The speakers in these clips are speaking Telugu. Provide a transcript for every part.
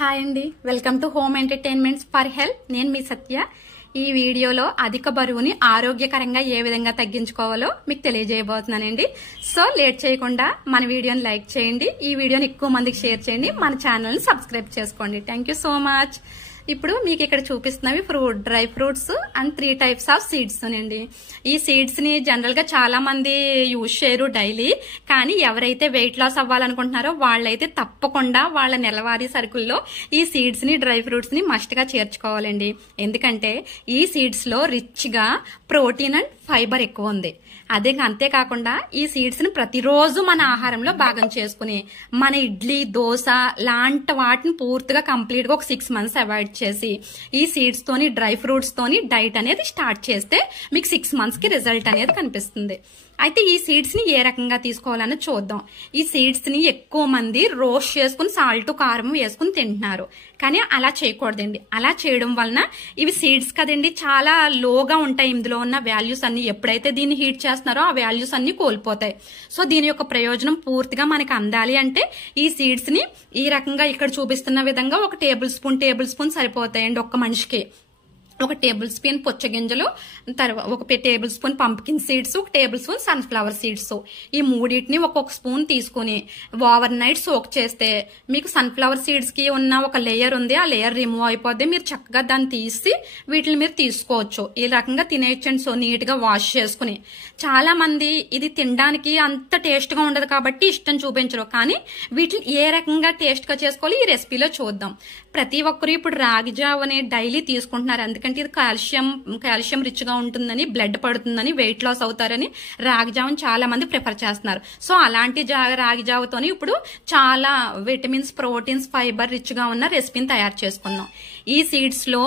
హాయ్ అండి, welcome to home entertainments for health. నేను మీ సత్య. ఈ వీడియోలో అధిక బరువుని ఆరోగ్యకరంగా ఏ విధంగా తగ్గించుకోవాలో మీకు తెలియజేయబోతున్నానండి. సో లేట్ చేయకుండా మన వీడియోని లైక్ చేయండి, ఈ వీడియోని ఎక్కువ మందికి షేర్ చేయండి, మన ఛానల్ని సబ్స్క్రైబ్ చేసుకోండి. Thank you so much. ఇప్పుడు మీకు ఇక్కడ చూపిస్తున్నవి dry fruits and 3 types of seeds అండి. ఈ సీడ్స్ ని జనరల్ గా చాలా మంది యూజ్ చేయరు డైలీ, కానీ ఎవరైతే వెయిట్ లాస్ అవ్వాలనుకుంటున్నారో వాళ్ళైతే తప్పకుండా వాళ్ళ నెలవారీ సరుకుల్లో ఈ సీడ్స్ ని డ్రై ఫ్రూట్స్ ని మస్ట్ గా చేర్చుకోవాలండి. ఎందుకంటే ఈ సీడ్స్ లో రిచ్ గా ప్రోటీన్ అండ్ ఫైబర్ ఎక్కువ ఉంది. అంతేకాకుండా ఈ సీడ్స్ ని ప్రతిరోజు మన ఆహారంలో భాగం చేసుకుని మన ఇడ్లీ, దోశ లాంటి వాటిని పూర్తిగా కంప్లీట్ గా ఒక 6 months అవాయిడ్ చేసి ఈ సీడ్స్ తోని డ్రై ఫ్రూట్స్ తోని డైట్ అనేది స్టార్ట్ చేస్తే మీకు 6 months కి రిజల్ట్ అనేది కనిపిస్తుంది. అయితే ఈ సీడ్స్ ని ఏ రకంగా తీసుకోవాలని చూద్దాం. ఈ సీడ్స్ ని ఎక్కువ మంది రోస్ట్ చేసుకుని సాల్ట్, కారం వేసుకుని తింటున్నారు, కానీ అలా చేయకూడదండి. అలా చేయడం వలన ఇవి సీడ్స్ కదండి, చాలా లోగా ఉంటాయి. ఇందులో ఉన్న వాల్యూస్ అన్ని ఎప్పుడైతే దీన్ని హీట్ చేస్తున్నారో ఆ వాల్యూస్ అన్ని కోల్పోతాయి. సో దీని యొక్క ప్రయోజనం పూర్తిగా మనకి అందాలి అంటే ఈ సీడ్స్ ని ఈ రకంగా ఇక్కడ చూపిస్తున్న విధంగా ఒక టేబుల్ స్పూన్ సరిపోతాయండి ఒక్క మనిషికి. ఒక టేబుల్ స్పూన్ పుచ్చగింజలు, ఒక టేబుల్ స్పూన్ పంప్కిన్ సీడ్స్, ఒక టేబుల్ స్పూన్ సన్ఫ్లవర్ సీడ్స్, ఈ మూడింటిని ఒక్కొక్క స్పూన్ తీసుకుని ఓవర్ నైట్ సోక్ చేస్తే మీకు సన్ఫ్లవర్ సీడ్స్ కి ఉన్న ఒక లేయర్ ఉంది, ఆ లేయర్ రిమూవ్ అయిపోద్ది. మీరు చక్కగా దాన్ని తీసి వీటిని మీరు తీసుకోవచ్చు. ఈ రకంగా తినేయచ్చండి. సో నీట్ గా వాష్ చేసుకుని. చాలా మంది ఇది తినడానికి అంత టేస్ట్ గా ఉండదు కాబట్టి ఇష్టం చూపించరు, కానీ వీటిని ఏ రకంగా టేస్ట్ గా చేసుకోవాలి ఈ రెసిపీలో చూద్దాం. ప్రతి ఒక్కరు ఇప్పుడు రాగి జావని డైలీ తీసుకుంటున్నారు, ఎందుకంటే ఇది కాల్షియం రిచ్ గా ఉంటుందని, బ్లడ్ పడుతుందని, వెయిట్ లాస్ అవుతారని రాగి జావని చాలా మంది ప్రిఫర్ చేస్తున్నారు. సో అలాంటి రాగి జావతోని ఇప్పుడు చాలా విటమిన్స్, ప్రోటీన్స్, ఫైబర్ రిచ్ గా ఉన్న రెసిపీని తయారు చేసుకుందాం. ఈ సీడ్స్ లో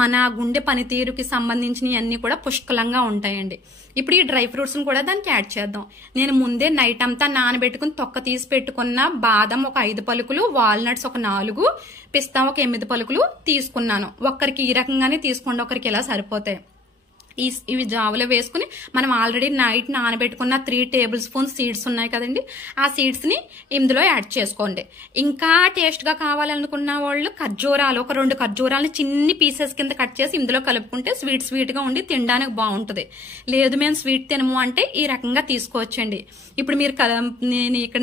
మన గుండె పనితీరుకి సంబంధించినవి అన్ని కూడా పుష్కలంగా ఉంటాయండి. ఇప్పుడు ఈ డ్రై ఫ్రూట్స్ ని కూడా దానికి యాడ్ చేద్దాం. నేను ముందే నైట్ అంతా నానబెట్టుకుని తొక్క తీసి పెట్టుకున్న బాదం ఒక 5 పలుకులు, వాల్నట్స్ ఒక 4, పిస్తా ఒక 8 పలుకులు తీసుకున్నాను. ఒక్కరికి ఈ రకంగానే తీసుకోండి, ఒకరికి ఇలా సరిపోతాయి. ఇవి జావలో వేసుకుని మనం ఆల్రెడీ నైట్ నానబెట్టుకున్న 3 టేబుల్ స్పూన్ సీడ్స్ ఉన్నాయి కదండి, ఆ సీడ్స్ ని ఇందులో యాడ్ చేసుకోండి. ఇంకా టేస్ట్ గా కావాలనుకున్న వాళ్ళు ఖర్జూరాలు, ఒక 2 ఖర్జూరాలని చిన్ని పీసెస్ కింద కట్ చేసి ఇందులో కలుపుకుంటే స్వీట్ గా ఉండి తినడానికి బాగుంటుంది. లేదు మేము స్వీట్ తినము అంటే ఈ రకంగా తీసుకోవచ్చండి. ఇప్పుడు మీరు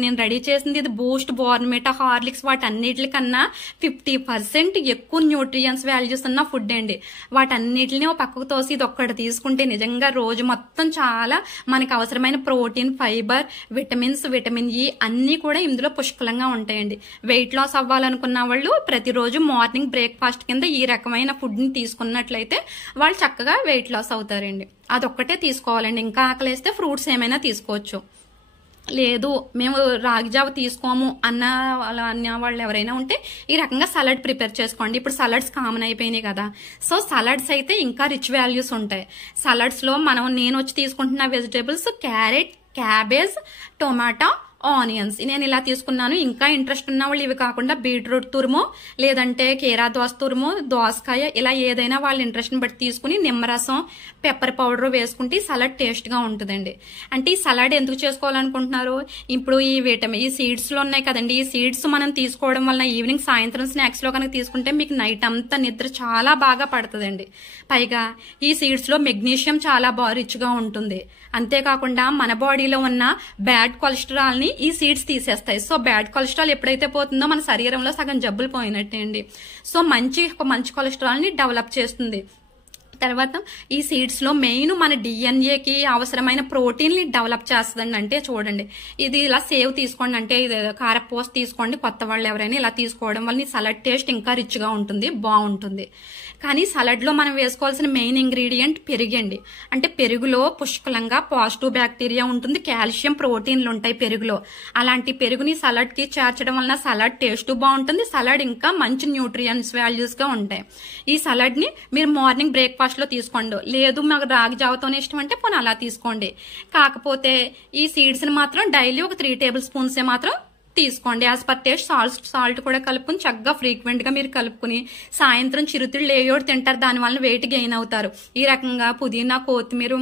నేను రెడీ చేసింది ఇది బూస్ట్, బోర్న్విటా, హార్లిక్స్ వాటన్నిటికన్నా 50% ఎక్కువ న్యూట్రియన్స్ వాల్యూస్ ఉన్న ఫుడ్ అండి. వాటన్నిటిని ఒక పక్కకు తోసి ఇది ఒక్కటి తీసుకుంటే నిజంగా రోజు మొత్తం చాలా మనకు అవసరమైన ప్రోటీన్, ఫైబర్, విటమిన్ ఇ అన్ని కూడా ఇందులో పుష్కలంగా ఉంటాయండి. వెయిట్ లాస్ అవ్వాలనుకున్న వాళ్ళు ప్రతిరోజు మార్నింగ్ బ్రేక్ఫాస్ట్ కింద ఈ రకమైన ఫుడ్ ని తీసుకున్నట్లయితే వాళ్ళు చక్కగా వెయిట్ లాస్ అవుతారండి. అదొక్కటే తీసుకోవాలండి. ఇంకా ఆకలేస్తే ఫ్రూట్స్ ఏమైనా తీసుకోవచ్చు. లేదు మేము రాగి జావ తీసుకోము అన్న వాళ్ళు ఎవరైనా ఉంటే ఈ రకంగా సలాడ్ ప్రిపేర్ చేసుకోండి. ఇప్పుడు సలాడ్స్ కామన్ అయిపోయినాయి కదా, సో సలాడ్స్ అయితే ఇంకా రిచ్ వాల్యూస్ ఉంటాయి. సలాడ్స్ లో నేను వచ్చి తీసుకుంటున్న vegetables carrot, cabbage, tomato, onions నేను ఇలా తీసుకున్నాను. ఇంకా ఇంట్రెస్ట్ ఉన్న వాళ్ళు ఇవి కాకుండా బీట్రూట్ తురుము, లేదంటే కీరా దోస తురుము, దోసకాయ, ఇలా ఏదైనా వాళ్ళ ఇంట్రెస్ట్ ని బట్టి తీసుకుని నిమ్మరసం, పెప్పర్ పౌడర్ వేసుకుంటే సలాడ్ టేస్ట్ గా ఉంటుందండి. అంటే ఈ సలాడ్ ఎందుకు చేసుకోవాలనుకుంటున్నారు? ఇప్పుడు ఈ సీడ్స్ లో ఉన్నాయి కదండి, ఈ సీడ్స్ మనం తీసుకోవడం వల్ల ఈవినింగ్, సాయంత్రం స్నాక్స్ లో కనుక తీసుకుంటే మీకు నైట్ అంతా నిద్ర చాలా బాగా పడుతుందండి. పైగా ఈ సీడ్స్ లో మెగ్నీషియం చాలా రిచ్ గా ఉంటుంది. అంతేకాకుండా మన బాడీలో ఉన్న బ్యాడ్ కొలెస్ట్రాల్ ని ఈ సీడ్స్ తీసేస్తాయి. సో బ్యాడ్ కొలెస్ట్రాల్ ఎప్పుడైతే పోతుందో మన శరీరంలో సగం జబ్బులు పోయినట్టే అండి. సో మంచి కొలెస్ట్రాల్ ని డెవలప్ చేస్తుంది. తర్వాత ఈ సీడ్స్ లో మెయిన్ మన డిఎన్ఏకి అవసరమైన ప్రోటీన్ ని డెవలప్ చేస్తుందండి. అంటే చూడండి, ఇది ఇలా సేవ్ తీసుకోండి, అంటే ఇది కారపూస తీసుకోండి. కొత్త వాళ్ళు ఎవరైనా ఇలా తీసుకోవడం వల్ల ఈ సలాడ్ టేస్ట్ ఇంకా రిచ్ గా ఉంటుంది, బాగుంటుంది. కానీ సలాడ్ లో మనం వేసుకోవాల్సిన మెయిన్ ఇంగ్రీడియంట్ పెరుగండి. అంటే పెరుగులో పుష్కలంగా పాజిటివ్ బ్యాక్టీరియా ఉంటుంది, కాల్షియం, ప్రోటీన్లు ఉంటాయి పెరుగులో. అలాంటి పెరుగుని సలాడ్ కి చేర్చడం వలన సలాడ్ టేస్ట్ బాగుంటుంది, సలాడ్ ఇంకా మంచి న్యూట్రియన్స్ వాల్యూస్ గా ఉంటాయి. ఈ సలాడ్ ని మీరు మార్నింగ్ బ్రేక్ఫాస్ట్ లో తీసుకోండి. లేదు మాకు రాగి జావతోనే ఇష్టం అంటే పోనీ అలా తీసుకోండి. కాకపోతే ఈ సీడ్స్ ని మాత్రం డైలీ ఒక 3 టేబుల్ స్పూన్స్ మాత్రం తీసుకోండి. యాజ్ పర్ టేస్ట్ సాల్ట్ కూడా కలుపుకుని చక్కగా ఫ్రీక్వెంట్ గా మీరు కలుపుకుని సాయంత్రం చిరుతిళ్ళు ఏయోటి తింటారు, దాని వల్ల వెయిట్ గెయిన్ అవుతారు. ఈ రకంగా పుదీనా, కొత్తిమీర,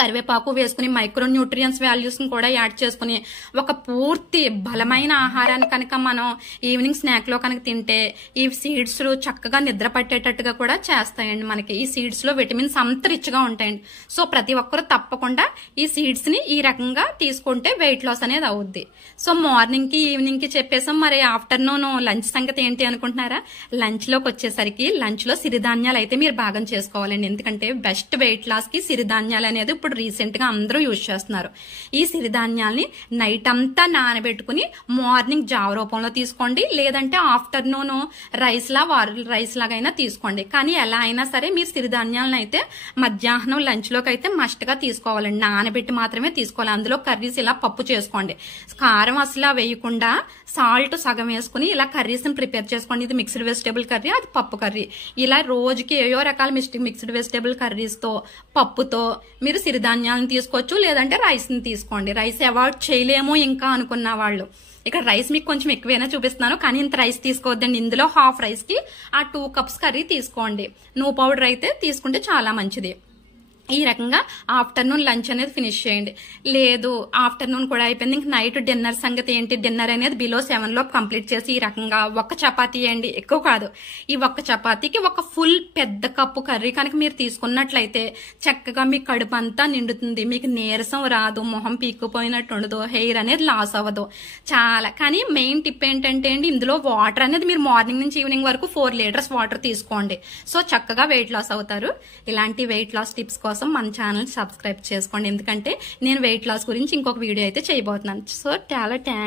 కరివేపాకు వేసుకుని మైక్రో న్యూట్రియన్స్ వాల్యూస్ ని కూడా యాడ్ చేసుకుని ఒక పూర్తి బలమైన ఆహారాన్ని కనుక మనం ఈవినింగ్ స్నాక్ లో కనుక తింటే ఈ సీడ్స్ చక్కగా నిద్ర పట్టేటట్టుగా కూడా చేస్తాయండి. మనకి ఈ సీడ్స్ లో విటమిన్స్ అంత రిచ్ గా ఉంటాయండి. సో ప్రతి ఒక్కరు తప్పకుండా ఈ సీడ్స్ ని ఈ రకంగా తీసుకుంటే వెయిట్ లాస్ అనేది అవుద్ది. సో మార్నింగ్ కి ఈవినింగ్ కి చెప్పేసాం. మరి ఆఫ్టర్నూన్ లంచ్ సంగతి ఏంటి అనుకుంటున్నారా? లంచ్ లోకి వచ్చేసరికి లంచ్ లో సిరిధాన్యాలు అయితే మీరు భాగం చేసుకోవాలండి. ఎందుకంటే బెస్ట్ వెయిట్ లాస్ కి సిరిధాన్యాలు అనేది ఇప్పుడు రీసెంట్ గా అందరూ యూజ్ చేస్తున్నారు. ఈ సిరిధాన్యాల్ని నైట్ అంతా నానబెట్టుకుని మార్నింగ్ జావ రూపంలో తీసుకోండి, లేదంటే ఆఫ్టర్నూన్ రైస్ లాగైనా తీసుకోండి. కానీ ఎలా అయినా సరే మీరు సిరిధాన్యాలను అయితే మధ్యాహ్నం లంచ్ లోకి అయితే మస్ట్ గా తీసుకోవాలండి. నానబెట్టి మాత్రమే తీసుకోవాలి. అందులో కర్రీస్ ఇలా పప్పు చేసుకోండి. కారం అసలు వేయకుండా సాల్ట్ సగం వేసుకుని ఇలా కర్రీస్ ని ప్రిపేర్ చేసుకోండి. ఇది మిక్స్డ్ వెజిటేబుల్ కర్రీ, అది పప్పు కర్రీ. ఇలా రోజుకి ఏయో రకాల మిక్స్డ్ వెజిటేబుల్ కర్రీస్ తో పప్పుతో మీరు సిరిధాన్యాలను తీసుకోవచ్చు, లేదంటే రైస్ ని తీసుకోండి. రైస్ అవాయిడ్ చేయలేము ఇంకా అనుకున్న వాళ్ళు ఇక్కడ రైస్ మీకు కొంచెం ఎక్కువైనా చూపిస్తున్నాను, కానీ ఇంత రైస్ తీసుకోవద్దండి. ఇందులో హాఫ్ రైస్ కి ఆ 2 కప్స్ కర్రీ తీసుకోండి. నువ్వు పౌడర్ అయితే తీసుకుంటే చాలా మంచిది. ఈ రకంగా ఆఫ్టర్నూన్ లంచ్ అనేది ఫినిష్ చేయండి. లేదు ఆఫ్టర్నూన్ కూడా అయిపోయింది, ఇంక నైట్ డిన్నర్ సంగతి ఏంటి? డిన్నర్ అనేది బిలో 7 లోపు కంప్లీట్ చేసి ఈ రకంగా ఒక్క చపాతీ వేయండి, ఎక్కువ కాదు. ఈ ఒక్క చపాతీకి ఒక ఫుల్ పెద్ద కప్పు కర్రీ కనుక మీరు తీసుకున్నట్లయితే చక్కగా మీ కడుపు అంతా నిండుతుంది. మీకు నీరసం రాదు, మొహం పీక్కుపోయినట్టు ఉండదు, హెయిర్ అనేది లాస్ అవ్వదు. చాలా కానీ మెయిన్ టిప్ ఏంటంటే అండి, ఇందులో వాటర్ అనేది మీరు మార్నింగ్ నుంచి ఈవినింగ్ వరకు 4 లీటర్స్ వాటర్ తీసుకోండి. సో చక్కగా వెయిట్ లాస్ అవుతారు. ఇలాంటి వెయిట్ లాస్ టిప్స్ కోసం మన ఛానల్ సబ్స్క్రైబ్ చేసుకోండి. ఎందుకంటే నేను వెయిట్ లాస్ గురించి ఇంకొక వీడియో అయితే చేయబోతున్నాను. సో చాలా థ్యాంక్స్.